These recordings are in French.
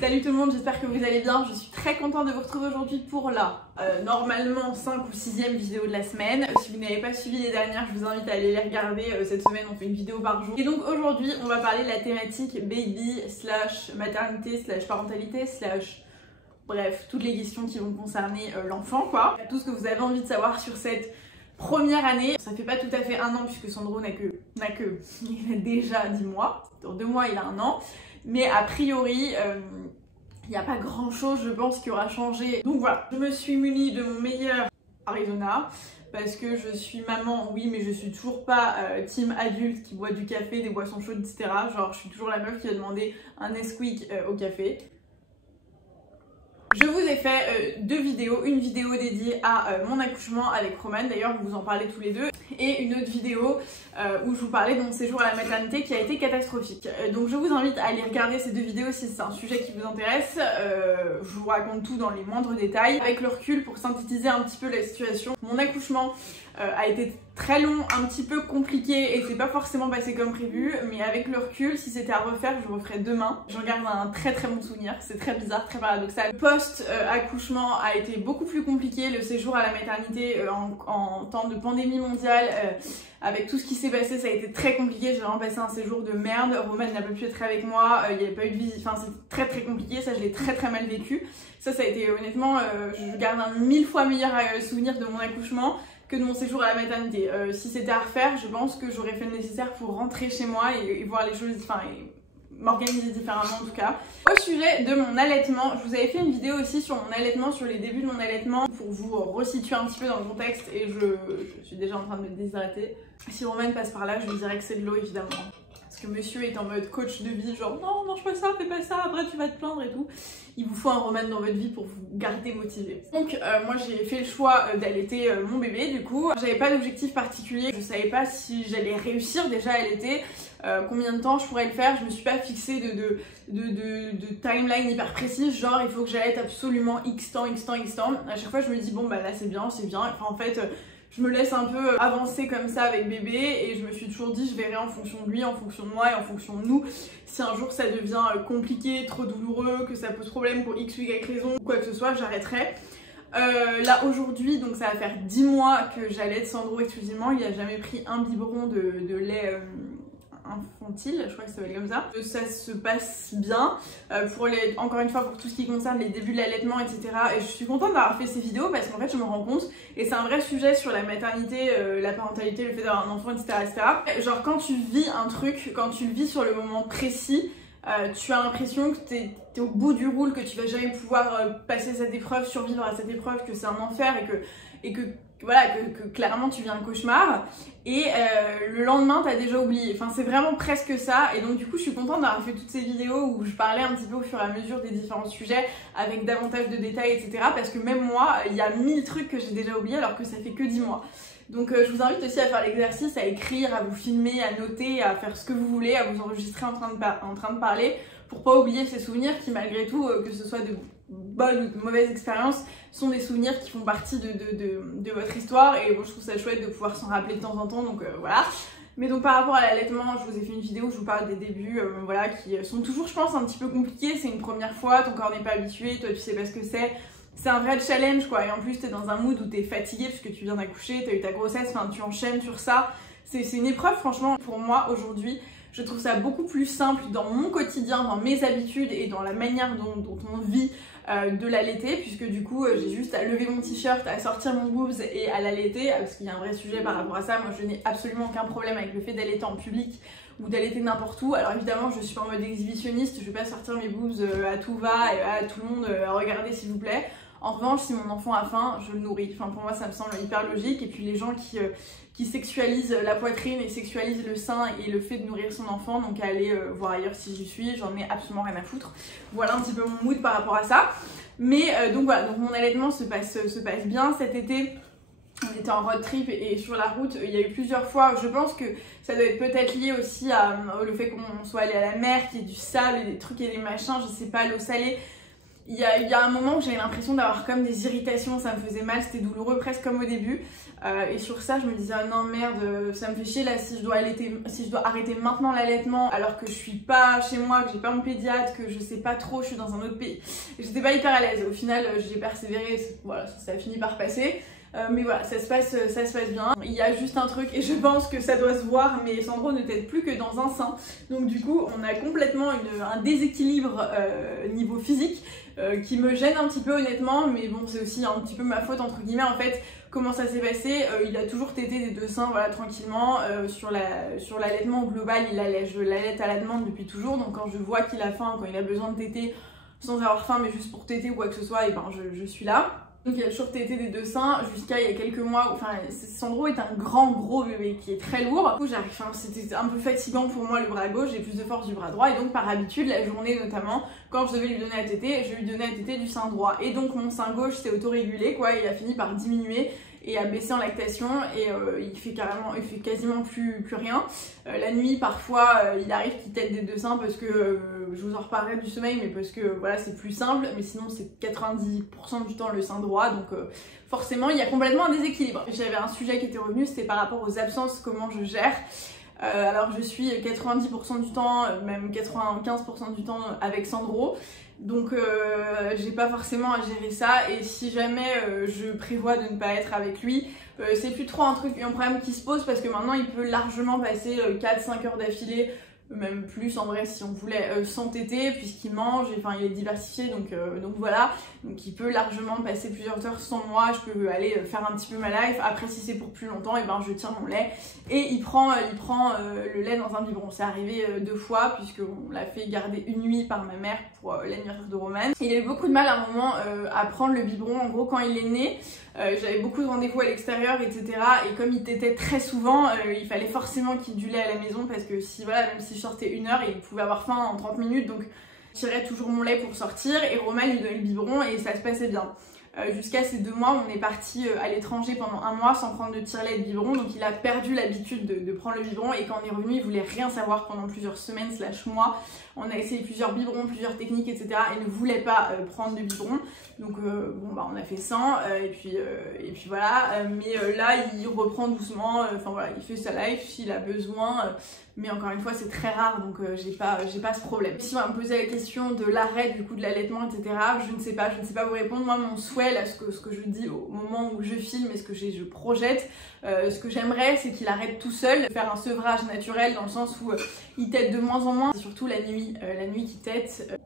Salut tout le monde, j'espère que vous allez bien. Je suis très contente de vous retrouver aujourd'hui pour la normalement 5 ou 6e vidéo de la semaine. Si vous n'avez pas suivi les dernières, je vous invite à aller les regarder. Cette semaine on fait une vidéo par jour. Et donc aujourd'hui on va parler de la thématique baby / maternité / parentalité / bref, toutes les questions qui vont concerner l'enfant quoi. Tout ce que vous avez envie de savoir sur cette première année. Ça fait pas tout à fait un an puisque Sandro il a déjà 10 mois. Dans 2 mois il a 1 an. Mais a priori, il n'y a pas grand chose je pense qui aura changé. Donc voilà, je me suis munie de mon meilleur Arizona parce que je suis maman, oui, mais je suis toujours pas team adulte qui boit du café, des boissons chaudes, etc. Genre je suis toujours la meuf qui a demandé un Nesquik au café. Je vous ai fait 2 vidéos, une vidéo dédiée à mon accouchement avec Roman, d'ailleurs vous en parlez tous les deux, et une autre vidéo où je vous parlais de mon séjour à la maternité qui a été catastrophique. Donc je vous invite à aller regarder ces 2 vidéos si c'est un sujet qui vous intéresse. Je vous raconte tout dans les moindres détails, avec le recul pour synthétiser un petit peu la situation. Mon accouchement a été très long, un petit peu compliqué et c'est pas forcément passé comme prévu, mais avec le recul, si c'était à refaire, je le referais demain. J'en garde un très bon souvenir, c'est très bizarre, très paradoxal. Post-accouchement a été beaucoup plus compliqué, le séjour à la maternité en temps de pandémie mondiale, avec tout ce qui s'est passé, ça a été très compliqué. J'ai vraiment passé un séjour de merde. Roman n'a pas pu être avec moi, il n'y avait pas eu de visite, enfin c'est très compliqué, ça je l'ai très mal vécu. Ça a été honnêtement, je garde un 1000 fois meilleur souvenir de mon accouchement que de mon séjour à la maternité. Si c'était à refaire, je pense que j'aurais fait le nécessaire pour rentrer chez moi et voir les choses, enfin m'organiser différemment en tout cas. Au sujet de mon allaitement, je vous avais fait une vidéo aussi sur mon allaitement, sur les débuts de mon allaitement, pour vous resituer un petit peu dans le contexte, et je suis déjà en train de me déshydrater. Si Roman passe par là, je lui dirais que c'est de l'eau évidemment. Parce que monsieur est en mode coach de vie, genre non, mange pas ça, fais pas ça, après tu vas te plaindre et tout. Il vous faut un Roman dans votre vie pour vous garder motivé. Donc moi j'ai fait le choix d'allaiter mon bébé du coup. J'avais pas d'objectif particulier, je savais pas si j'allais réussir déjà à allaiter, combien de temps je pourrais le faire. Je me suis pas fixée de timeline hyper précise, genre il faut que j'allaite absolument X temps. À chaque fois je me dis bon bah là c'est bien. Enfin en fait je me laisse un peu avancer comme ça avec bébé et je me suis toujours dit je verrai en fonction de lui, en fonction de moi et en fonction de nous. Si un jour ça devient compliqué, trop douloureux, que ça pose problème pour X ou Y raison ou quoi que ce soit, j'arrêterai. Là aujourd'hui, donc ça va faire 10 mois que j'allaite Sandro exclusivement. Il n'a jamais pris un biberon de lait infantile, je crois que ça s'appelle comme ça. Ça se passe bien, encore une fois pour tout ce qui concerne les débuts de l'allaitement, etc. Et je suis contente d'avoir fait ces vidéos parce qu'en fait je me rends compte, et c'est un vrai sujet sur la maternité, la parentalité, le fait d'avoir un enfant, etc. Genre quand tu vis un truc, quand tu le vis sur le moment précis, tu as l'impression que t'es au bout du roule, que tu vas jamais pouvoir passer cette épreuve, survivre à cette épreuve, que c'est un enfer et que voilà, que clairement tu vis un cauchemar et le lendemain t'as déjà oublié. Enfin c'est vraiment presque ça, et donc du coup je suis contente d'avoir fait toutes ces vidéos où je parlais un petit peu au fur et à mesure des différents sujets avec davantage de détails, etc. Parce que même moi, il y a 1000 trucs que j'ai déjà oubliés alors que ça fait que 10 mois. Donc je vous invite aussi à faire l'exercice, à écrire, à vous filmer, à noter, à faire ce que vous voulez, à vous enregistrer en train de parler pour pas oublier ces souvenirs qui malgré tout, que ce soit de bonnes ou de mauvaises expériences, sont des souvenirs qui font partie de votre histoire, et bon, je trouve ça chouette de pouvoir s'en rappeler de temps en temps, donc voilà. Mais donc par rapport à l'allaitement, je vous ai fait une vidéo où je vous parle des débuts, voilà, qui sont toujours je pense un petit peu compliqués. C'est une première fois, ton corps n'est pas habitué, toi tu sais pas ce que c'est un vrai challenge quoi, et en plus t'es dans un mood où t'es fatigué puisque tu viens d'accoucher, t'as eu ta grossesse, enfin tu enchaînes sur ça. C'est une épreuve franchement pour moi aujourd'hui. Je trouve ça beaucoup plus simple dans mon quotidien, dans mes habitudes et dans la manière dont on vit de l'allaiter, puisque du coup j'ai juste à lever mon t-shirt, à sortir mon boobs et à l'allaiter, parce qu'il y a un vrai sujet par rapport à ça. Moi je n'ai absolument aucun problème avec le fait d'allaiter en public ou d'allaiter n'importe où. Alors évidemment je suis pas en mode exhibitionniste, je vais pas sortir mes boobs à tout va et à tout le monde regardez s'il vous plaît. En revanche, si mon enfant a faim, je le nourris. Enfin, pour moi, ça me semble hyper logique. Et puis les gens qui sexualisent la poitrine et sexualisent le sein et le fait de nourrir son enfant, donc à aller voir ailleurs si j'y suis, j'en ai absolument rien à foutre. Voilà un petit peu mon mood par rapport à ça. Mais donc voilà, donc mon allaitement se passe bien cet été. On était en road trip et sur la route, il y a eu plusieurs fois, je pense que ça doit être peut-être lié aussi au fait qu'on soit allé à la mer, qu'il y ait du sable et des trucs et des machins, je sais pas, l'eau salée. Il y a un moment où j'avais l'impression d'avoir comme des irritations, ça me faisait mal, c'était douloureux presque comme au début. Et sur ça je me disais ah non merde, ça me fait chier là si je dois arrêter maintenant l'allaitement alors que je suis pas chez moi, que j'ai pas mon pédiatre, que je sais pas trop, je suis dans un autre pays. J'étais pas hyper à l'aise. Au final j'ai persévéré, voilà, ça a fini par passer. Mais voilà, ça se passe bien. Il y a juste un truc, et je pense que ça doit se voir, mais Sandro ne tète plus que dans un sein. Donc du coup, on a complètement un déséquilibre niveau physique qui me gêne un petit peu honnêtement, mais bon, c'est aussi un petit peu ma faute entre guillemets en fait. Comment ça s'est passé? Il a toujours tété des 2 seins, voilà, tranquillement. Sur l'allaitement au global, je l'allaite à la demande depuis toujours. Donc quand je vois qu'il a faim, quand il a besoin de téter, sans avoir faim, mais juste pour téter ou quoi que ce soit, et ben je suis là. Donc il a toujours tété des 2 seins jusqu'à il y a quelques mois. Enfin, Sandro est un grand gros bébé qui est très lourd. Du coup, c'était un peu fatigant pour moi le bras gauche, j'ai plus de force du bras droit. Et donc par habitude, la journée notamment, quand je devais lui donner à téter, je lui donnais à téter du sein droit. Et donc mon sein gauche s'est autorégulé, quoi. Il a fini par diminuer et à baisser en lactation, et il fait quasiment plus rien. La nuit parfois il arrive qu'il tète des 2 seins parce que je vous en reparlerai du sommeil, mais parce que voilà, c'est plus simple, mais sinon c'est 90% du temps le sein droit, donc forcément il y a complètement un déséquilibre. J'avais un sujet qui était revenu, c'était par rapport aux absences, comment je gère. Alors je suis 90% du temps, même 95% du temps avec Sandro. Donc j'ai pas forcément à gérer ça, et si jamais je prévois de ne pas être avec lui, c'est plus trop un problème qui se pose, parce que maintenant il peut largement passer 4-5 heures d'affilée, même plus en vrai si on voulait, sans téter, puisqu'il mange, enfin il est diversifié, donc voilà, donc il peut largement passer plusieurs heures sans moi. Je peux aller faire un petit peu ma life. Après si c'est pour plus longtemps, et ben je tiens mon lait, et il prend le lait dans un biberon. C'est arrivé 2 fois, puisqu'on l'a fait garder une nuit par ma mère pour l'anniversaire de Roman. Il avait beaucoup de mal à un moment à prendre le biberon. En gros, quand il est né, j'avais beaucoup de rendez-vous à l'extérieur, etc. Et comme il tétait très souvent, il fallait forcément qu'il y ait du lait à la maison, parce que si voilà, même si je sortais 1 heure, il pouvait avoir faim en 30 minutes, donc je tirais toujours mon lait pour sortir, et Roman lui donnait le biberon et ça se passait bien. Jusqu'à ces 2 mois, on est parti à l'étranger pendant 1 mois sans prendre de tire-lait et de biberon, donc il a perdu l'habitude de prendre le biberon, et quand on est revenu, il voulait rien savoir pendant plusieurs semaines / mois. On a essayé plusieurs biberons, plusieurs techniques, etc. et ne voulait pas prendre de biberon. Donc bon bah on a fait 100 et puis voilà, mais là il reprend doucement, enfin voilà, il fait sa life s'il a besoin, mais encore une fois c'est très rare, donc j'ai pas ce problème. Si on va me poser la question de l'arrêt du coup de l'allaitement, etc., je ne sais pas vous répondre. Moi mon souhait là, ce que je dis au moment où je filme et ce que je projette, ce que j'aimerais, c'est qu'il arrête tout seul, faire un sevrage naturel, dans le sens où il tète de moins en moins, surtout la nuit qui tète.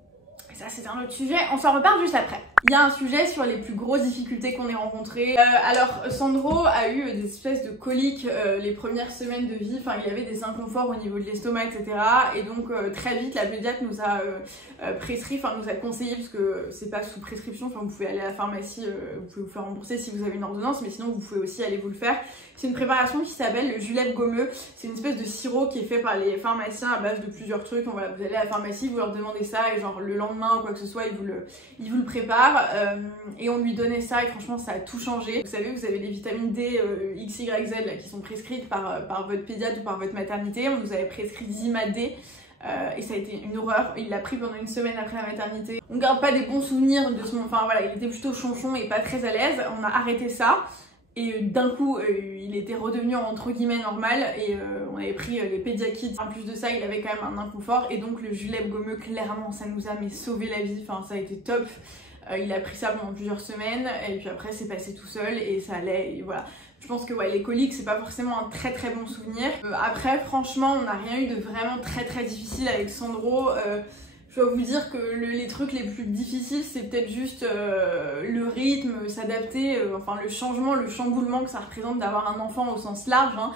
Ça c'est un autre sujet, on s'en reparle juste après. Il y a un sujet sur les plus grosses difficultés qu'on ait rencontrées. Alors Sandro a eu des espèces de coliques les premières semaines de vie, enfin il avait des inconforts au niveau de l'estomac, etc. Et donc très vite la pédiatre nous a prescrit, enfin nous a conseillé, parce que c'est pas sous prescription, enfin vous pouvez aller à la pharmacie, vous pouvez vous faire rembourser si vous avez une ordonnance, mais sinon vous pouvez aussi aller vous le faire. C'est une préparation qui s'appelle le julep gommeux. C'est une espèce de sirop qui est fait par les pharmaciens à base de plusieurs trucs. Donc, voilà, vous allez à la pharmacie, vous leur demandez ça, et genre le lendemain ou quoi que ce soit, ils vous le préparent. Et on lui donnait ça, et franchement ça a tout changé. Vous savez, vous avez des vitamines D XYZ là, qui sont prescrites par votre pédiatre ou par votre maternité. On nous avait prescrit Zima D. Et ça a été une horreur. Il l'a pris pendant 1 semaine après la maternité. On garde pas des bons souvenirs de son... Enfin voilà, il était plutôt chonchon et pas très à l'aise. On a arrêté ça. Et d'un coup, il était redevenu entre guillemets normal, et on avait pris les Pédiakits. En plus de ça, il avait quand même un inconfort, et donc le julep gommeux, clairement, ça nous a sauvé la vie. Enfin, ça a été top. Il a pris ça pendant plusieurs semaines, et puis après, c'est passé tout seul, et ça allait, et voilà. Je pense que ouais, les coliques, c'est pas forcément un très bon souvenir. Après, franchement, on n'a rien eu de vraiment très difficile avec Sandro. Je dois vous dire que les trucs les plus difficiles, c'est peut-être juste le rythme, s'adapter, enfin le changement, le chamboulement que ça représente d'avoir un enfant au sens large, hein.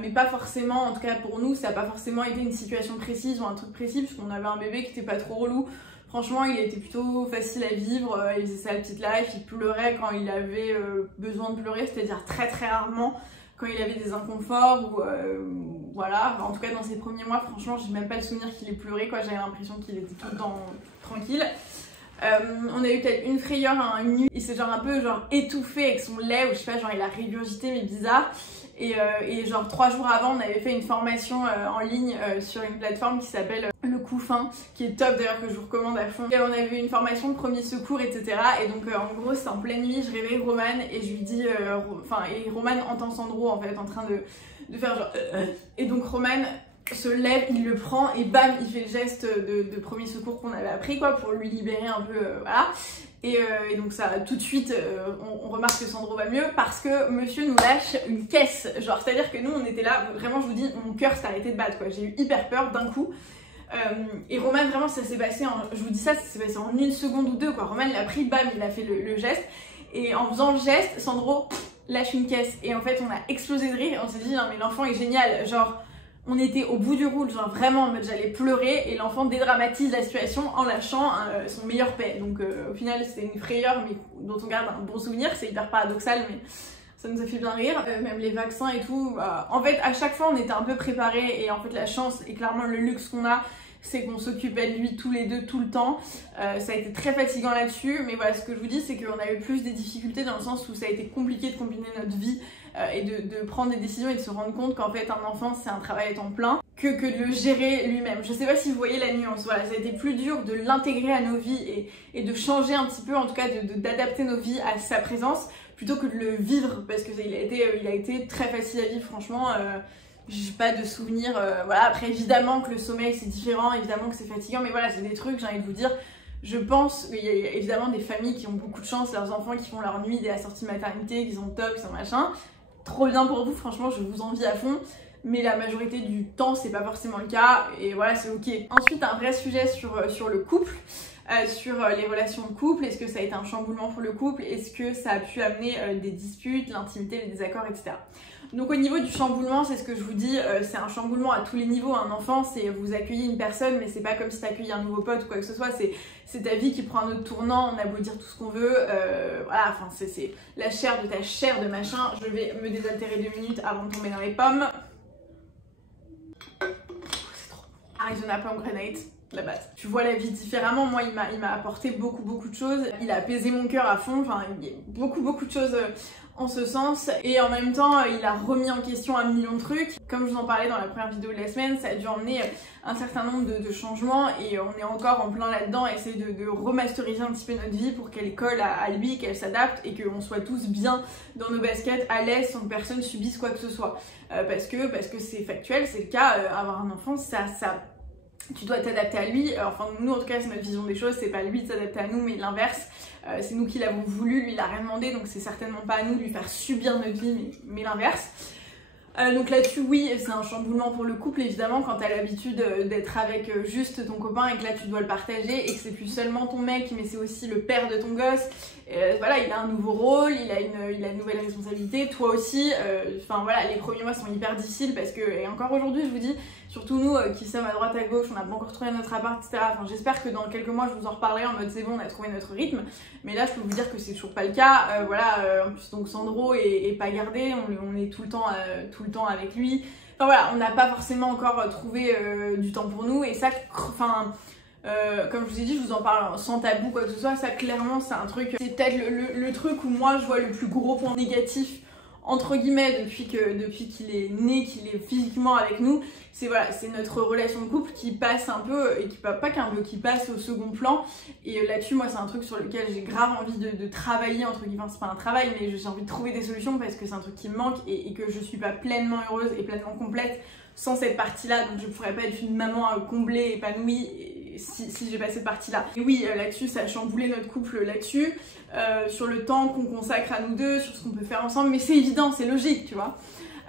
Mais pas forcément, en tout cas pour nous, ça n'a pas forcément été une situation précise ou un truc précis, parce qu'on avait un bébé qui était pas trop relou. Franchement, il était plutôt facile à vivre, il faisait sa petite life, il pleurait quand il avait besoin de pleurer, c'est-à-dire très rarement, quand il avait des inconforts, ou voilà, en tout cas dans ses premiers mois, franchement, j'ai même pas le souvenir qu'il ait pleuré, quoi. J'avais l'impression qu'il était tout le temps tranquille. On a eu peut-être une frayeur une nuit, il s'est genre un peu genre étouffé avec son lait, ou je sais pas, genre il a régurgité mais bizarre. Et genre 3 jours avant, on avait fait une formation en ligne sur une plateforme qui s'appelle Le Coup Fin, qui est top d'ailleurs, que je vous recommande à fond. Et on avait eu une formation de premier secours, etc. Et donc en gros, c'était en pleine nuit, je réveille Roman et je lui dis, et Roman entend Sandro en fait en train de faire genre et donc Roman se lève, il le prend et bam, il fait le geste de premier secours qu'on avait appris quoi, pour lui libérer un peu, voilà. Et donc ça, tout de suite, on remarque que Sandro va mieux parce que monsieur nous lâche une caisse. Genre, c'est-à-dire que nous, on était là, vraiment, je vous dis, mon cœur s'est arrêté de battre, quoi. J'ai eu hyper peur d'un coup. Et Roman, vraiment, ça s'est passé je vous dis ça s'est passé en 1 seconde ou 2, quoi. Roman l'a pris, bam, il a fait le geste. Et en faisant le geste, Sandro lâche une caisse. Et en fait, on a explosé de rire et on s'est dit, non mais l'enfant est génial. Genre, on était au bout du roule, genre vraiment en mode j'allais pleurer, et l'enfant dédramatise la situation en lâchant son meilleur paix. Donc au final c'était une frayeur mais dont on garde un bon souvenir, c'est hyper paradoxal mais ça nous a fait bien rire. Même les vaccins et tout, en fait à chaque fois on était un peu préparés, et en fait la chance et clairement le luxe qu'on a, c'est qu'on s'occupait de lui tous les deux tout le temps. Ça a été très fatigant là-dessus, mais voilà, ce que je vous dis c'est qu'on a eu plus des difficultés dans le sens où ça a été compliqué de combiner notre vie et de prendre des décisions et de se rendre compte qu'en fait un enfant c'est un travail à temps plein que de le gérer lui-même. Je sais pas si vous voyez la nuance, voilà, ça a été plus dur de l'intégrer à nos vies et de changer un petit peu, en tout cas d'adapter nos vies à sa présence plutôt que de le vivre, parce que il a été très facile à vivre, franchement. J'ai pas de souvenirs, voilà. Après évidemment que le sommeil c'est différent, évidemment que c'est fatigant, mais voilà, c'est des trucs, j'ai envie de vous dire, je pense qu'il y a évidemment des familles qui ont beaucoup de chance, leurs enfants qui font leur nuit dès la sortie de maternité, qui sont top, qui sont machin, trop bien pour vous, franchement je vous envie à fond, mais la majorité du temps c'est pas forcément le cas, et voilà, c'est ok. Ensuite un vrai sujet sur le couple, sur les relations de couple, est-ce que ça a été un chamboulement pour le couple, est-ce que ça a pu amener des disputes, l'intimité, les désaccords, etc. Donc au niveau du chamboulement, c'est ce que je vous dis, c'est un chamboulement à tous les niveaux. Un enfant, c'est vous accueillez une personne, mais c'est pas comme si t'accueilles un nouveau pote ou quoi que ce soit, c'est ta vie qui prend un autre tournant, on a beau dire tout ce qu'on veut, voilà, enfin c'est la chair de ta chair de machin. Je vais me désaltérer 2 minutes avant de tomber dans les pommes. C'est trop bon. Arizona Pomegranate, la base. Tu vois la vie différemment. Moi il m'a apporté beaucoup de choses, il a apaisé mon cœur à fond, enfin il y a beaucoup de choses en ce sens, et en même temps il a remis en question 1 million de trucs. Comme je vous en parlais dans la première vidéo de la semaine, ça a dû emmener un certain nombre de changements, et on est encore en plein là-dedans, essayer de remasteriser un petit peu notre vie pour qu'elle colle à lui, qu'elle s'adapte, et qu'on soit tous bien dans nos baskets, à l'aise, sans que personne subisse quoi que ce soit, parce que c'est factuel, c'est le cas, avoir un enfant tu dois t'adapter à lui. Enfin nous en tout cas c'est notre vision des choses, c'est pas lui de s'adapter à nous mais l'inverse, c'est nous qui l'avons voulu, lui il a rien demandé, donc c'est certainement pas à nous de lui faire subir notre vie mais l'inverse. Donc là-dessus oui, c'est un chamboulement pour le couple évidemment quand t'as l'habitude d'être avec juste ton copain et que là tu dois le partager et que c'est plus seulement ton mec mais c'est aussi le père de ton gosse. Voilà, il a un nouveau rôle, il a une nouvelle responsabilité, toi aussi, enfin voilà, les premiers mois sont hyper difficiles parce que, et encore aujourd'hui je vous dis, surtout nous qui sommes à droite à gauche, on n'a pas encore trouvé notre appart, etc. Enfin j'espère que dans quelques mois je vous en reparlerai en mode c'est bon, on a trouvé notre rythme, mais là je peux vous dire que c'est toujours pas le cas. Voilà, en plus donc Sandro est pas gardé, on est tout le temps avec lui, enfin voilà, on n'a pas forcément encore trouvé du temps pour nous, et ça, enfin comme je vous ai dit, je vous en parle sans tabou quoi que ce soit, ça clairement c'est un truc, c'est peut-être le truc où moi je vois le plus gros point négatif entre guillemets depuis qu'il est né, qu'il est physiquement avec nous, c'est voilà, c'est notre relation de couple qui passe un peu, et qui passe au second plan, et là-dessus moi c'est un truc sur lequel j'ai grave envie de travailler, entre guillemets, c'est pas un travail mais j'ai envie de trouver des solutions parce que c'est un truc qui me manque et que je suis pas pleinement heureuse et pleinement complète sans cette partie-là, donc je pourrais pas être une maman comblée, épanouie si j'ai pas cette partie-là. Et oui, là-dessus, ça a chamboulé notre couple là-dessus, sur le temps qu'on consacre à nous deux, sur ce qu'on peut faire ensemble, mais c'est évident, c'est logique, tu vois.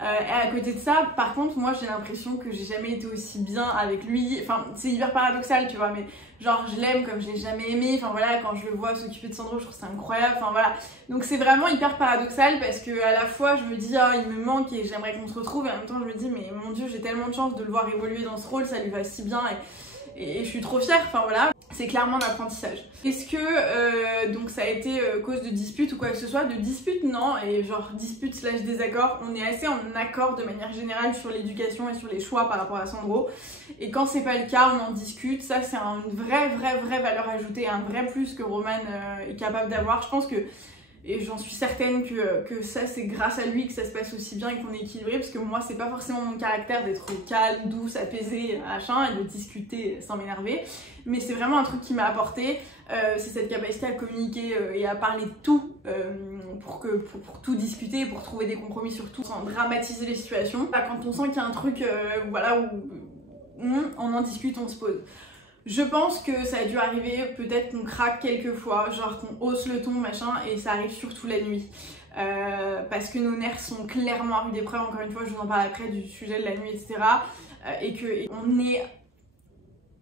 Et à côté de ça, par contre, moi j'ai l'impression que j'ai jamais été aussi bien avec lui, enfin c'est hyper paradoxal, tu vois, mais genre je l'aime comme je l'ai jamais aimé, enfin voilà, quand je le vois s'occuper de Sandro, je trouve ça incroyable, enfin voilà. Donc c'est vraiment hyper paradoxal parce que à la fois je me dis ah il me manque et j'aimerais qu'on se retrouve, et en même temps je me dis mais mon dieu, j'ai tellement de chance de le voir évoluer dans ce rôle, ça lui va si bien, et je suis trop fière, enfin voilà. C'est clairement l'apprentissage. Est-ce que donc ça a été cause de dispute ou quoi que ce soit? De dispute, non, et genre dispute slash désaccord, on est assez en accord de manière générale sur l'éducation et sur les choix par rapport à Sandro. Et quand c'est pas le cas, on en discute. Ça c'est une vraie valeur ajoutée, un vrai plus que Roman est capable d'avoir. Je pense que, et j'en suis certaine que ça c'est grâce à lui que ça se passe aussi bien et qu'on est équilibré, parce que moi c'est pas forcément mon caractère d'être calme, douce, apaisée, machin, et de discuter sans m'énerver, mais c'est vraiment un truc qui m'a apporté, c'est cette capacité à communiquer et à parler de tout, pour tout discuter, pour trouver des compromis sur tout, sans dramatiser les situations. Quand on sent qu'il y a un truc voilà, où on en discute, on se pose. Je pense que ça a dû arriver, peut-être qu'on craque quelques fois, genre qu'on hausse le ton, machin, et ça arrive surtout la nuit. Parce que nos nerfs sont clairement à rude épreuve, encore une fois, je vous en parle après du sujet de la nuit, etc. Et qu'on est...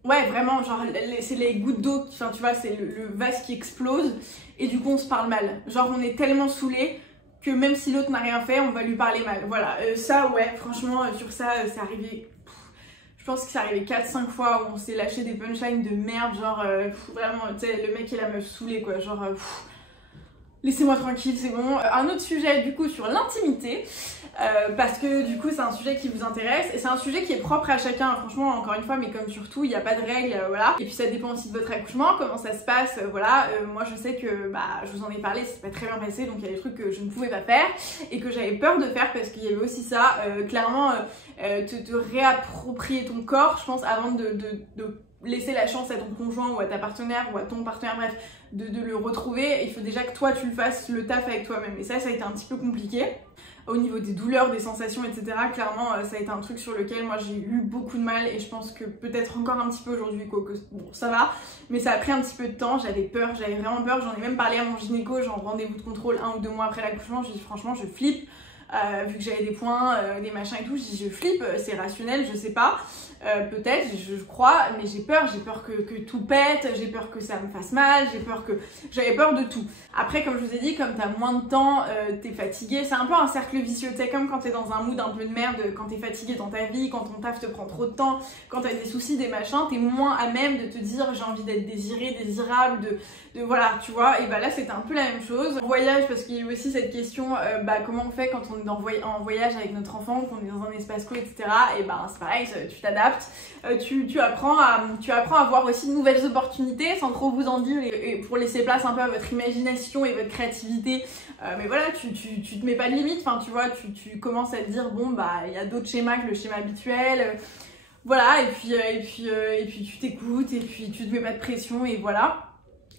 Ouais, vraiment, genre, c'est les gouttes d'eau, enfin, tu vois, c'est le vase qui explose, et du coup, on se parle mal. Genre, on est tellement saoulés que même si l'autre n'a rien fait, on va lui parler mal. Voilà, ça, ouais, franchement, sur ça, c'est arrivé... Je pense que c'est arrivé 4-5 fois où on s'est lâché des punchlines de merde, genre vraiment, tu sais, le mec et la meuf saoulés quoi, genre laissez-moi tranquille, c'est bon. Un autre sujet du coup sur l'intimité, parce que du coup c'est un sujet qui vous intéresse et c'est un sujet qui est propre à chacun, franchement encore une fois, mais comme surtout il n'y a pas de règles, voilà. Et puis ça dépend aussi de votre accouchement, comment ça se passe, voilà. Moi je sais que bah je vous en ai parlé, c'est pas très bien passé, donc il y a des trucs que je ne pouvais pas faire et que j'avais peur de faire parce qu'il y avait aussi ça, clairement te réapproprier ton corps, je pense, avant de laisser la chance à ton conjoint ou à ta partenaire ou à ton partenaire, bref, de le retrouver. Il faut déjà que toi tu le fasses le taf avec toi-même, et ça a été un petit peu compliqué au niveau des douleurs, des sensations, etc. Clairement ça a été un truc sur lequel moi j'ai eu beaucoup de mal, et je pense que peut-être encore un petit peu aujourd'hui, bon ça va, mais ça a pris un petit peu de temps. J'avais peur, j'avais vraiment peur, j'en ai même parlé à mon gynéco, genre rendez-vous de contrôle 1 ou 2 mois après l'accouchement, j'ai dit franchement je flippe. Vu que j'avais des points, des machins et tout, je dis je flippe, c'est rationnel, je sais pas, peut-être, je crois, mais j'ai peur que tout pète, j'ai peur que ça me fasse mal, j'avais peur de tout. Après, comme je vous ai dit, comme t'as moins de temps, t'es fatigué, c'est un peu un cercle vicieux, tu sais, comme quand t'es dans un mood un peu de merde, quand t'es fatigué dans ta vie, quand ton taf te prend trop de temps, quand t'as des soucis, des machins, t'es moins à même de te dire j'ai envie d'être désiré, désirable, de voilà, tu vois, et bah là c'était un peu la même chose. En voyage, parce qu'il y a eu aussi cette question, comment on fait quand on est en voyage avec notre enfant, qu'on est dans un espace clos, etc. Et ben c'est pareil, tu t'adaptes, tu apprends à voir aussi de nouvelles opportunités sans trop vous en dire, et pour laisser place un peu à votre imagination et votre créativité. Mais voilà, tu te mets pas de limite, enfin tu vois, tu commences à te dire bon bah il y a d'autres schémas que le schéma habituel. Voilà, et puis tu t'écoutes, et puis tu te mets pas de pression, et voilà.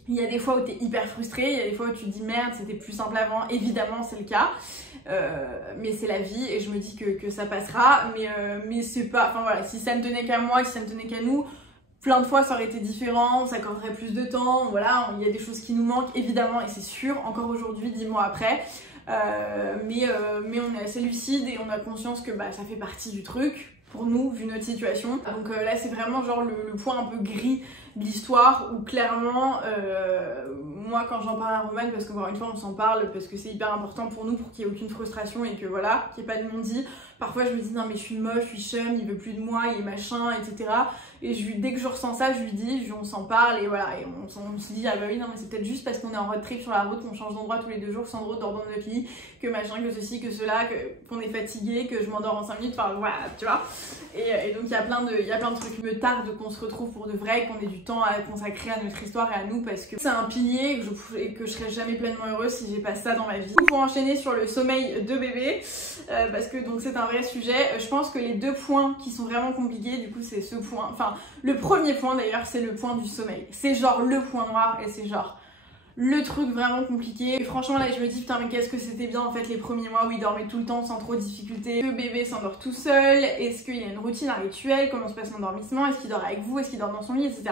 Il y a des fois où tu es hyper frustré, il y a des fois où tu te dis merde, c'était plus simple avant, évidemment c'est le cas, mais c'est la vie, et je me dis que ça passera, mais c'est pas, enfin voilà, si ça ne tenait qu'à moi, si ça ne tenait qu'à nous, plein de fois ça aurait été différent, on s'accorderait plus de temps, voilà, il y a des choses qui nous manquent évidemment, et c'est sûr, encore aujourd'hui, 10 mois après, mais on est assez lucide et on a conscience que bah, ça fait partie du truc pour nous, vu notre situation. Donc là c'est vraiment genre le point un peu gris de l'histoire, où clairement moi quand j'en parle à Roman, parce qu'encore une fois on s'en parle parce que c'est hyper important pour nous, pour qu'il n'y ait aucune frustration et que voilà, qu'il n'y ait pas de non-dit. Parfois je me dis non mais je suis moche, je suis chum, il veut plus de moi, il est machin, etc. Et dès que je ressens ça, je lui dis, on s'en parle, et voilà, et on se dit ah bah oui non mais c'est peut-être juste parce qu'on est en road trip sur la route, qu'on change d'endroit tous les 2 jours, Sandro dort dans notre lit, que machin, que ceci, que cela, qu'on est fatigué, que je m'endors en 5 minutes, enfin voilà, tu vois. Et donc il y a plein de trucs. Il me tarde qu'on se retrouve pour de vrai, qu'on ait du temps à consacrer à notre histoire et à nous, parce que c'est un pilier et que je serais jamais pleinement heureuse si j'ai pas ça dans ma vie. Pour enchaîner sur le sommeil de bébé, parce que donc c'est un vrai sujet, je pense que les 2 points qui sont vraiment compliqués, du coup c'est ce point, enfin le premier point d'ailleurs, c'est le point du sommeil. C'est genre le point noir, et c'est genre le truc vraiment compliqué. Et franchement là je me dis putain mais qu'est-ce que c'était bien en fait les premiers mois où il dormait tout le temps sans trop de difficultés. Le bébé s'endort tout seul, est-ce qu'il a une routine, un rituel, comment se passe l'endormissement, est-ce qu'il dort avec vous, est-ce qu'il dort dans son lit, etc.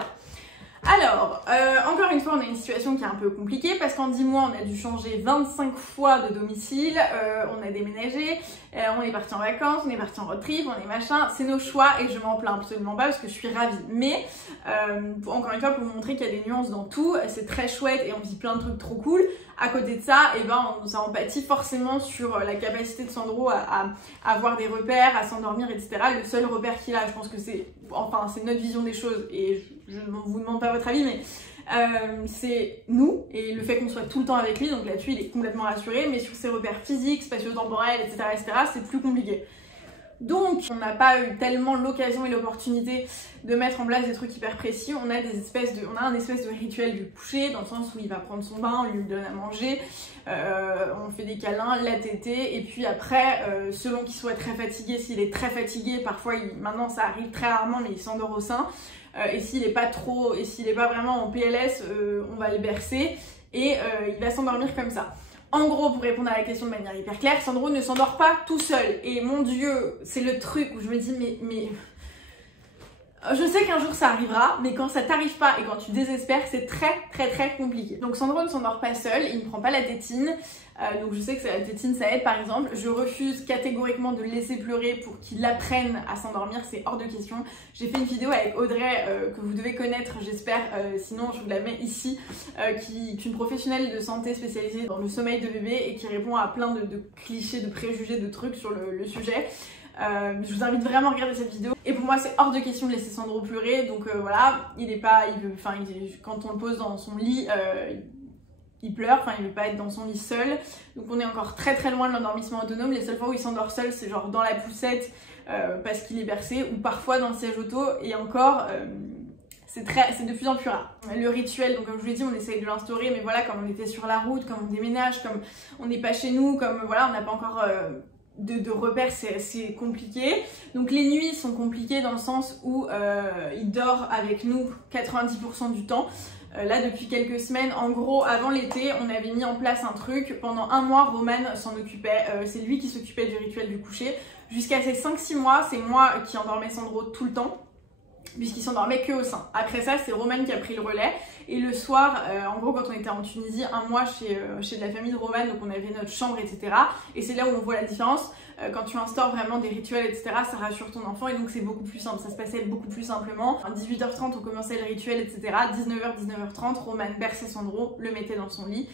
Alors, encore une fois, on a une situation qui est un peu compliquée parce qu'en 10 mois, on a dû changer 25 fois de domicile, on a déménagé, on est parti en vacances, on est parti en road trip, on est machin, c'est nos choix et je m'en plains absolument pas parce que je suis ravie. Mais, encore une fois, pour vous montrer qu'il y a des nuances dans tout, c'est très chouette et on vit plein de trucs trop cool. À côté de ça, et ben, ça empathie forcément sur la capacité de Sandro à avoir des repères, à s'endormir, etc. Le seul repère qu'il a, je pense que c'est, enfin, c'est notre vision des choses et je ne vous demande pas votre avis, mais c'est nous et le fait qu'on soit tout le temps avec lui, donc là-dessus il est complètement rassuré, mais sur ses repères physiques, spatio-temporels, etc., c'est plus compliqué. Donc on n'a pas eu tellement l'occasion et l'opportunité de mettre en place des trucs hyper précis. On a un espèce de rituel du coucher, dans le sens où il va prendre son bain, on lui donne à manger, on fait des câlins, la tétée, et puis après, selon qu'il soit très fatigué, s'il est très fatigué, parfois maintenant ça arrive très rarement, mais il s'endort au sein. Et s'il n'est pas vraiment en PLS, on va le bercer et il va s'endormir comme ça. En gros, pour répondre à la question de manière hyper claire, Sandro ne s'endort pas tout seul. Et mon Dieu, c'est le truc où je me dis, mais... Je sais qu'un jour ça arrivera, mais quand ça t'arrive pas et quand tu désespères, c'est très compliqué. Donc Sandro ne s'endort pas seul, il ne prend pas la tétine. Donc je sais que la tétine ça aide par exemple. Je refuse catégoriquement de le laisser pleurer pour qu'il apprenne à s'endormir, c'est hors de question. J'ai fait une vidéo avec Audrey que vous devez connaître j'espère, sinon je vous la mets ici, qui est une professionnelle de santé spécialisée dans le sommeil de bébé et qui répond à plein de clichés, de préjugés, de trucs sur le sujet. Je vous invite vraiment à regarder cette vidéo. Et pour moi c'est hors de question de laisser Sandro pleurer, donc voilà, quand on le pose dans son lit, il pleure, enfin il veut pas être dans son lit seul, donc on est encore très loin de l'endormissement autonome. Les seules fois où il s'endort seul c'est genre dans la poussette parce qu'il est bercé, ou parfois dans le siège auto, et encore c'est de plus en plus rare. Le rituel, donc comme je vous l'ai dit, on essaye de l'instaurer, mais voilà, comme on était sur la route, comme on déménage, comme on n'est pas chez nous, comme voilà, on n'a pas encore de repères, c'est compliqué. Donc les nuits sont compliquées dans le sens où il dort avec nous 90% du temps. Là depuis quelques semaines, en gros avant l'été, on avait mis en place un truc. Pendant un mois, Roman s'en occupait, c'est lui qui s'occupait du rituel du coucher. Jusqu'à ces 5-6 mois, c'est moi qui endormais Sandro tout le temps, puisqu'il s'endormait que au sein. Après ça, c'est Roman qui a pris le relais. Et le soir, en gros, quand on était en Tunisie, un mois chez de la famille de Roman, donc on avait notre chambre, etc. Et c'est là où on voit la différence. Quand tu instaures vraiment des rituels, etc., ça rassure ton enfant et donc c'est beaucoup plus simple. Ça se passait beaucoup plus simplement. À 18h30, on commençait le rituel, etc. 19h, 19h30, Roman berçait Sandro, le mettait dans son lit,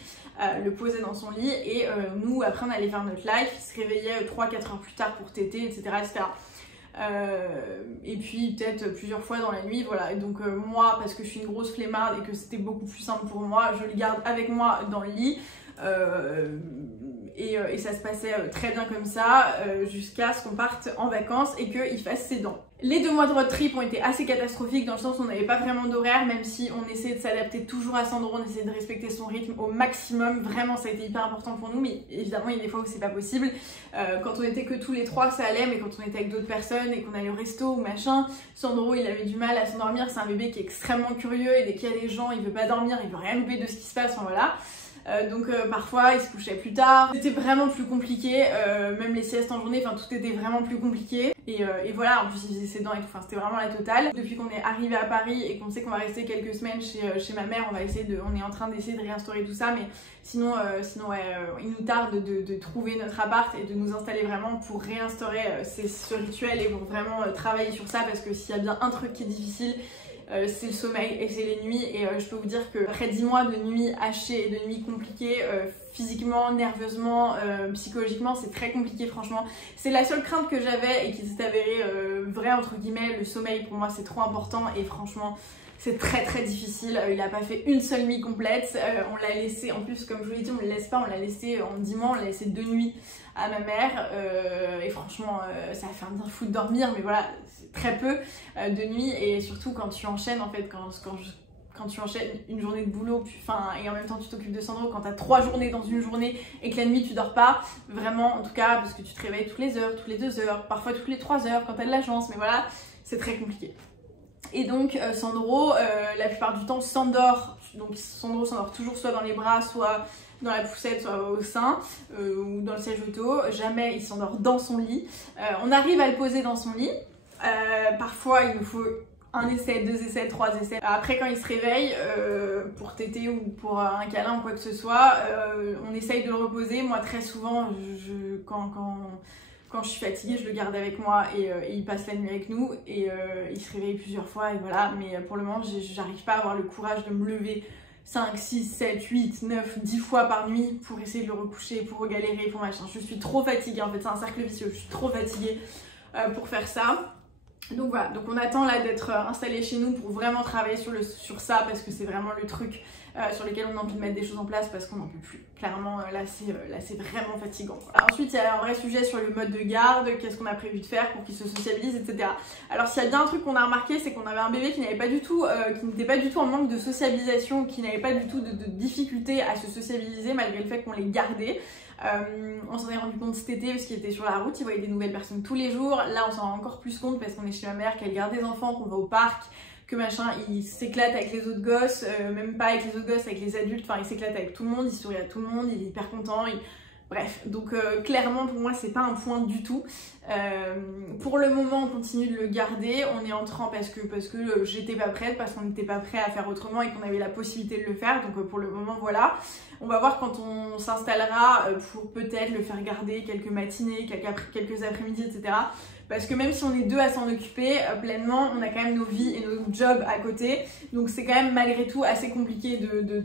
le posait dans son lit. Et nous, après, on allait faire notre life. Il se réveillait 3-4 heures plus tard pour téter, etc., etc. Et puis peut-être plusieurs fois dans la nuit, voilà. Et donc moi, parce que je suis une grosse flemmarde et que c'était beaucoup plus simple pour moi, je le garde avec moi dans le lit. Et ça se passait très bien comme ça jusqu'à ce qu'on parte en vacances et qu'il fasse ses dents. Les 2 mois de road trip ont été assez catastrophiques dans le sens où on n'avait pas vraiment d'horaire, même si on essayait de s'adapter toujours à Sandro, on essayait de respecter son rythme au maximum. Vraiment, ça a été hyper important pour nous, mais évidemment, il y a des fois où c'est pas possible. Quand on était que tous les 3, ça allait, mais quand on était avec d'autres personnes et qu'on allait au resto ou machin, Sandro, il avait du mal à s'endormir. C'est un bébé qui est extrêmement curieux et dès qu'il y a des gens, il veut pas dormir, il veut rien louper de ce qui se passe, enfin voilà. Donc parfois il se couchait plus tard, c'était vraiment plus compliqué, même les siestes en journée, enfin tout était vraiment plus compliqué et voilà, en plus il faisait ses dents et tout, enfin c'était vraiment la totale. Depuis qu'on est arrivé à Paris et qu'on sait qu'on va rester quelques semaines chez ma mère, on est en train d'essayer de réinstaurer tout ça, mais sinon ouais, il nous tarde de trouver notre appart et de nous installer vraiment pour réinstaurer ce rituel et pour vraiment travailler sur ça, parce que s'il y a bien un truc qui est difficile, c'est le sommeil et c'est les nuits. Et je peux vous dire que après 10 mois de nuits hachées et de nuits compliquées, physiquement, nerveusement, psychologiquement, c'est très compliqué franchement. C'est la seule crainte que j'avais et qui s'est avérée vraie entre guillemets. Le sommeil pour moi c'est trop important et franchement c'est très difficile. Il n'a pas fait une seule nuit complète. On l'a laissé, en plus comme je vous l'ai dit, on ne le laisse pas, on l'a laissé en 10 mois, on l'a laissé 2 nuits à ma mère. Et franchement ça a fait un bien fou de dormir, mais voilà, c'est très peu de nuit. Et surtout quand tu enchaînes en fait, quand tu enchaînes une journée de boulot, et en même temps tu t'occupes de Sandro, quand tu as 3 journées dans une journée et que la nuit tu dors pas, vraiment en tout cas, parce que tu te réveilles toutes les heures, toutes les 2 heures, parfois toutes les 3 heures quand tu as de la chance, mais voilà, c'est très compliqué. Et donc Sandro, la plupart du temps s'endort, donc Sandro s'endort toujours soit dans les bras, soit dans la poussette, soit au sein, ou dans le siège auto. Jamais il s'endort dans son lit. On arrive à le poser dans son lit, parfois il nous faut 1 essai, 2 essais, 3 essais. Après quand il se réveille pour téter ou pour un câlin ou quoi que ce soit, on essaye de le reposer. Moi très souvent, quand je suis fatiguée, je le garde avec moi et il passe la nuit avec nous et il se réveille plusieurs fois et voilà. Mais pour le moment, j'arrive pas à avoir le courage de me lever 5, 6, 7, 8, 9, 10 fois par nuit pour essayer de le recoucher, pour regalérer, pour machin. Je suis trop fatiguée en fait, c'est un cercle vicieux, je suis trop fatiguée pour faire ça. Donc voilà, donc on attend là d'être installé chez nous pour vraiment travailler sur ça parce que c'est vraiment le truc sur lequel on a envie de mettre des choses en place parce qu'on n'en peut plus. Clairement, là c'est vraiment fatigant. Ensuite, il y a un vrai sujet sur le mode de garde, qu'est-ce qu'on a prévu de faire pour qu'il se sociabilise, etc. Alors s'il y a bien un truc qu'on a remarqué, c'est qu'on avait un bébé qui n'était pas du tout en manque de sociabilisation, qui n'avait pas du tout de difficulté à se sociabiliser malgré le fait qu'on les gardait. On s'en est rendu compte cet été parce qu'il était sur la route, il voyait des nouvelles personnes tous les jours. Là on s'en rend encore plus compte parce qu'on est chez ma mère, qu'elle garde des enfants, qu'on va au parc, que machin, il s'éclate avec les autres gosses, même pas avec les autres gosses, avec les adultes, enfin il s'éclate avec tout le monde, il sourit à tout le monde, il est hyper content, bref, donc clairement pour moi c'est pas un point du tout. Pour le moment on continue de le garder, on est entrant parce que j'étais pas prête, parce qu'on n'était pas prêt à faire autrement et qu'on avait la possibilité de le faire, donc pour le moment voilà. On va voir quand on s'installera pour peut-être le faire garder quelques matinées, quelques après-midi, etc. Parce que même si on est deux à s'en occuper pleinement, on a quand même nos vies et nos jobs à côté. Donc c'est quand même malgré tout assez compliqué de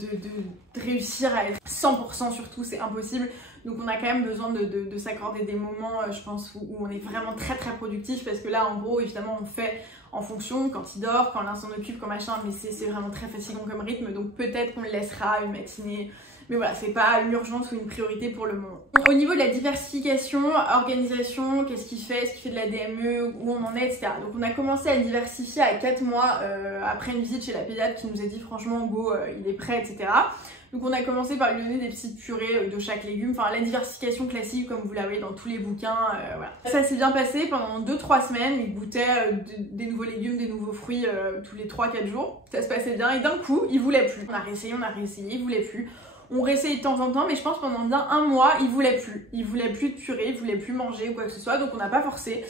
réussir à être 100% sur tout, c'est impossible. Donc on a quand même besoin de s'accorder des moments, je pense, où on est vraiment très productif. Parce que là, en gros, évidemment, on fait en fonction, quand il dort, quand l'un s'en occupe, quand machin. Mais c'est vraiment très fatigant comme rythme. Donc peut-être qu'on le laissera une matinée. Mais voilà, c'est pas une urgence ou une priorité pour le moment. Au niveau de la diversification, organisation, qu'est-ce qu'il fait, est-ce qu'il fait de la DME, où on en est, etc. Donc on a commencé à diversifier à 4 mois après une visite chez la pédiatre qui nous a dit franchement go, il est prêt, etc. Donc on a commencé par lui donner des petites purées de chaque légume, enfin la diversification classique comme vous la voyez dans tous les bouquins, voilà. Ça s'est bien passé pendant 2-3 semaines, il goûtait des nouveaux légumes, des nouveaux fruits tous les 3-4 jours. Ça se passait bien et d'un coup, il voulait plus. On a réessayé, il voulait plus. On réessayait de temps en temps, mais je pense pendant bien un mois, il voulait plus. Il voulait plus de purée, il voulait plus manger ou quoi que ce soit, donc on n'a pas forcé.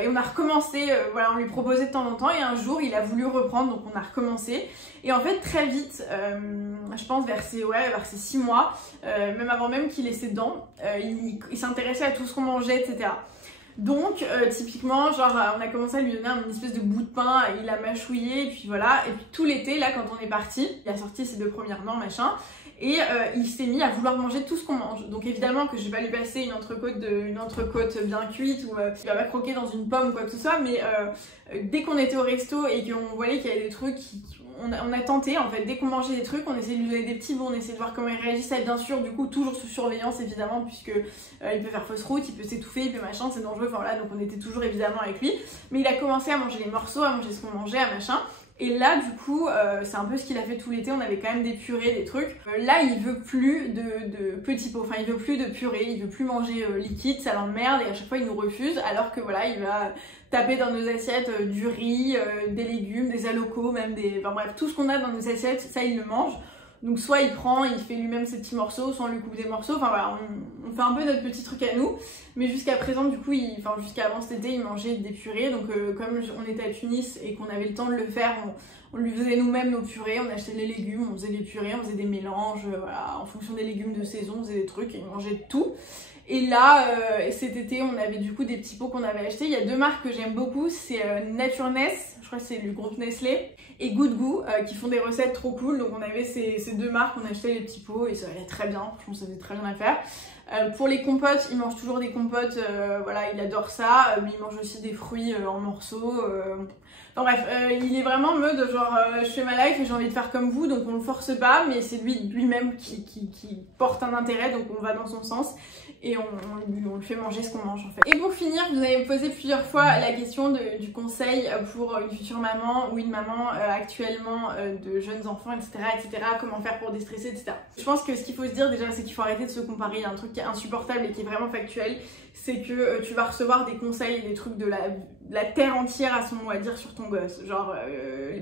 Et on a recommencé, voilà, on lui proposait de temps en temps, et un jour, il a voulu reprendre, donc on a recommencé. Et en fait, très vite, je pense vers ses 6 mois, même avant même qu'il ait ses dents, il s'intéressait à tout ce qu'on mangeait, etc. Donc, typiquement, genre, on a commencé à lui donner une espèce de bout de pain, il a mâchouillé, et puis voilà. Et puis tout l'été, là, quand on est parti, il a sorti ses 2 premières dents, machin. Et il s'est mis à vouloir manger tout ce qu'on mange. Donc évidemment que je vais pas lui passer une entrecôte bien cuite ou il va pas croquer dans une pomme ou quoi que ce soit, mais dès qu'on était au resto et qu'on voyait qu'il y avait des trucs, on a tenté en fait, dès qu'on mangeait des trucs, on essayait de lui donner des petits bouts, on essayait de voir comment il réagissait, bien sûr, du coup toujours sous surveillance évidemment, puisque il peut faire fausse route, il peut s'étouffer, il peut machin, c'est dangereux, enfin voilà, donc on était toujours évidemment avec lui. Mais il a commencé à manger les morceaux, à manger ce qu'on mangeait, à machin. Et là, du coup, c'est un peu ce qu'il a fait tout l'été, on avait quand même des purées, des trucs. Là, il veut plus de petits pots, enfin il veut plus de purée, il veut plus manger liquide, ça l'emmerde et à chaque fois il nous refuse, alors que voilà, il va taper dans nos assiettes du riz, des légumes, des alocos, même enfin bref, tout ce qu'on a dans nos assiettes, ça il le mange. Donc soit il prend, il fait lui-même ses petits morceaux, soit on lui coupe des morceaux, enfin voilà, on fait un peu notre petit truc à nous. Mais jusqu'à présent, du coup, jusqu'à avant cet été, il mangeait des purées. Donc comme on était à Tunis et qu'on avait le temps de le faire, on lui faisait nous-mêmes nos purées, on achetait les légumes, on faisait des purées, on faisait des mélanges, voilà, en fonction des légumes de saison, on faisait des trucs et il mangeait tout. Et là, cet été, on avait du coup des petits pots qu'on avait achetés. Il y a 2 marques que j'aime beaucoup, c'est Naturness, je crois que c'est du groupe Nestlé, et Good Goût, qui font des recettes trop cool. Donc on avait ces 2 marques, on achetait les petits pots et ça allait très bien, franchement ça faisait très bien à faire. Pour les compotes, il mange toujours des compotes, voilà, il adore ça, mais il mange aussi des fruits en morceaux. Enfin bref, il est vraiment en mode genre je fais ma life et j'ai envie de faire comme vous, donc on le force pas, mais c'est lui-même qui porte un intérêt, donc on va dans son sens et on le fait manger ce qu'on mange en fait. Et pour finir, vous avez posé plusieurs fois la question du conseil pour une future maman ou une maman actuellement de jeunes enfants, etc., comment faire pour déstresser, etc. Je pense que ce qu'il faut se dire déjà, c'est qu'il faut arrêter de se comparer. Il y a un truc qui est insupportable et qui est vraiment factuel, c'est que tu vas recevoir des conseils et des trucs de la terre entière à son mot à dire sur ton gosse. Genre,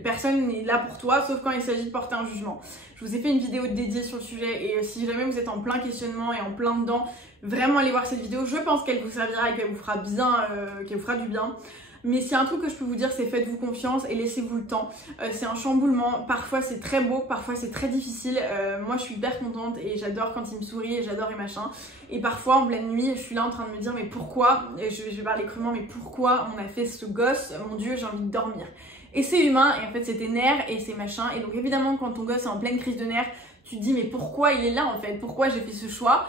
personne n'est là pour toi, sauf quand il s'agit de porter un jugement. Je vous ai fait une vidéo dédiée sur le sujet et si jamais vous êtes en plein questionnement et en plein dedans, vraiment allez voir cette vidéo. Je pense qu'elle vous servira et qu'elle vous fera bien, qu'elle vous fera du bien. Mais s'il y a un truc que je peux vous dire, c'est faites-vous confiance et laissez-vous le temps. C'est un chamboulement, parfois c'est très beau, parfois c'est très difficile. Moi je suis hyper contente et j'adore quand il me sourit et j'adore et machin. Et parfois en pleine nuit, je suis là en train de me dire mais pourquoi, et je vais parler crûment, mais pourquoi on a fait ce gosse, mon Dieu, j'ai envie de dormir. Et c'est humain et en fait c'est tes nerfs et c'est machin. Et donc évidemment quand ton gosse est en pleine crise de nerfs, tu te dis mais pourquoi il est là en fait, pourquoi j'ai fait ce choix?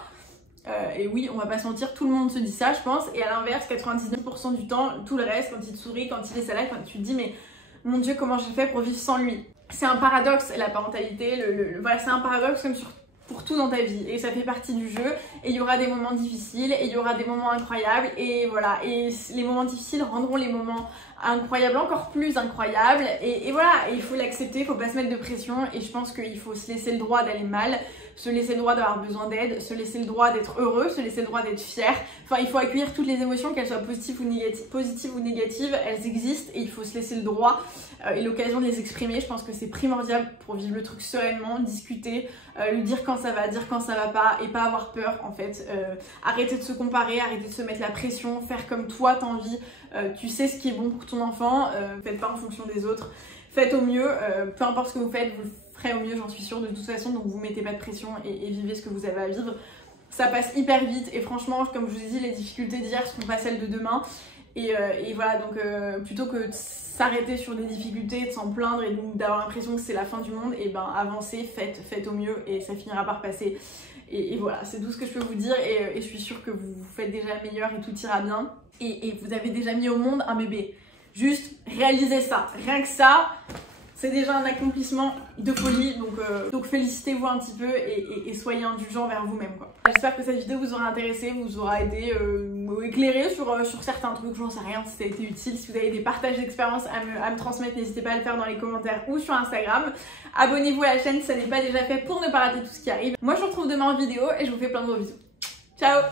Et oui, on va pas se mentir, tout le monde se dit ça, je pense. Et à l'inverse, 99% du temps, tout le reste, quand il te sourit, quand il est salade, quand tu te dis mais mon Dieu, comment j'ai fait pour vivre sans lui. C'est un paradoxe, la parentalité, voilà, c'est un paradoxe comme pour tout dans ta vie, et ça fait partie du jeu, et il y aura des moments difficiles, et il y aura des moments incroyables, et voilà, et les moments difficiles rendront les moments incroyables encore plus incroyables, et voilà, et il faut l'accepter, il faut pas se mettre de pression, et je pense qu'il faut se laisser le droit d'aller mal, se laisser le droit d'avoir besoin d'aide, se laisser le droit d'être heureux, se laisser le droit d'être fier, enfin il faut accueillir toutes les émotions, qu'elles soient positives ou négatives, elles existent, et il faut se laisser le droit et l'occasion de les exprimer. Je pense que c'est primordial pour vivre le truc sereinement, discuter, lui dire quand ça va, dire quand ça va pas, et pas avoir peur en fait. Arrêter de se comparer, arrêter de se mettre la pression, faire comme toi t'as envie, tu sais ce qui est bon pour ton enfant, faites pas en fonction des autres, faites au mieux, peu importe ce que vous faites, vous le ferez au mieux, j'en suis sûre de toute façon, donc vous mettez pas de pression et vivez ce que vous avez à vivre. Ça passe hyper vite, et franchement, comme je vous ai dit, les difficultés d'hier seront pas celles de demain. Et voilà, donc plutôt que de s'arrêter sur des difficultés, de s'en plaindre et d'avoir l'impression que c'est la fin du monde, et ben avancez, faites au mieux, et ça finira par passer. Et voilà, c'est tout ce que je peux vous dire, et je suis sûre que vous faites déjà meilleur et tout ira bien. Et vous avez déjà mis au monde un bébé. Juste réalisez ça, rien que ça, c'est déjà un accomplissement de folie, donc félicitez-vous un petit peu et soyez indulgents vers vous-même, quoi. J'espère que cette vidéo vous aura intéressé, vous aura aidé, éclairé sur certains trucs, j'en sais rien si ça a été utile. Si vous avez des partages d'expérience à me transmettre, n'hésitez pas à le faire dans les commentaires ou sur Instagram. Abonnez-vous à la chaîne si ça n'est pas déjà fait pour ne pas rater tout ce qui arrive. Moi je vous retrouve demain en vidéo et je vous fais plein de gros bisous. Ciao!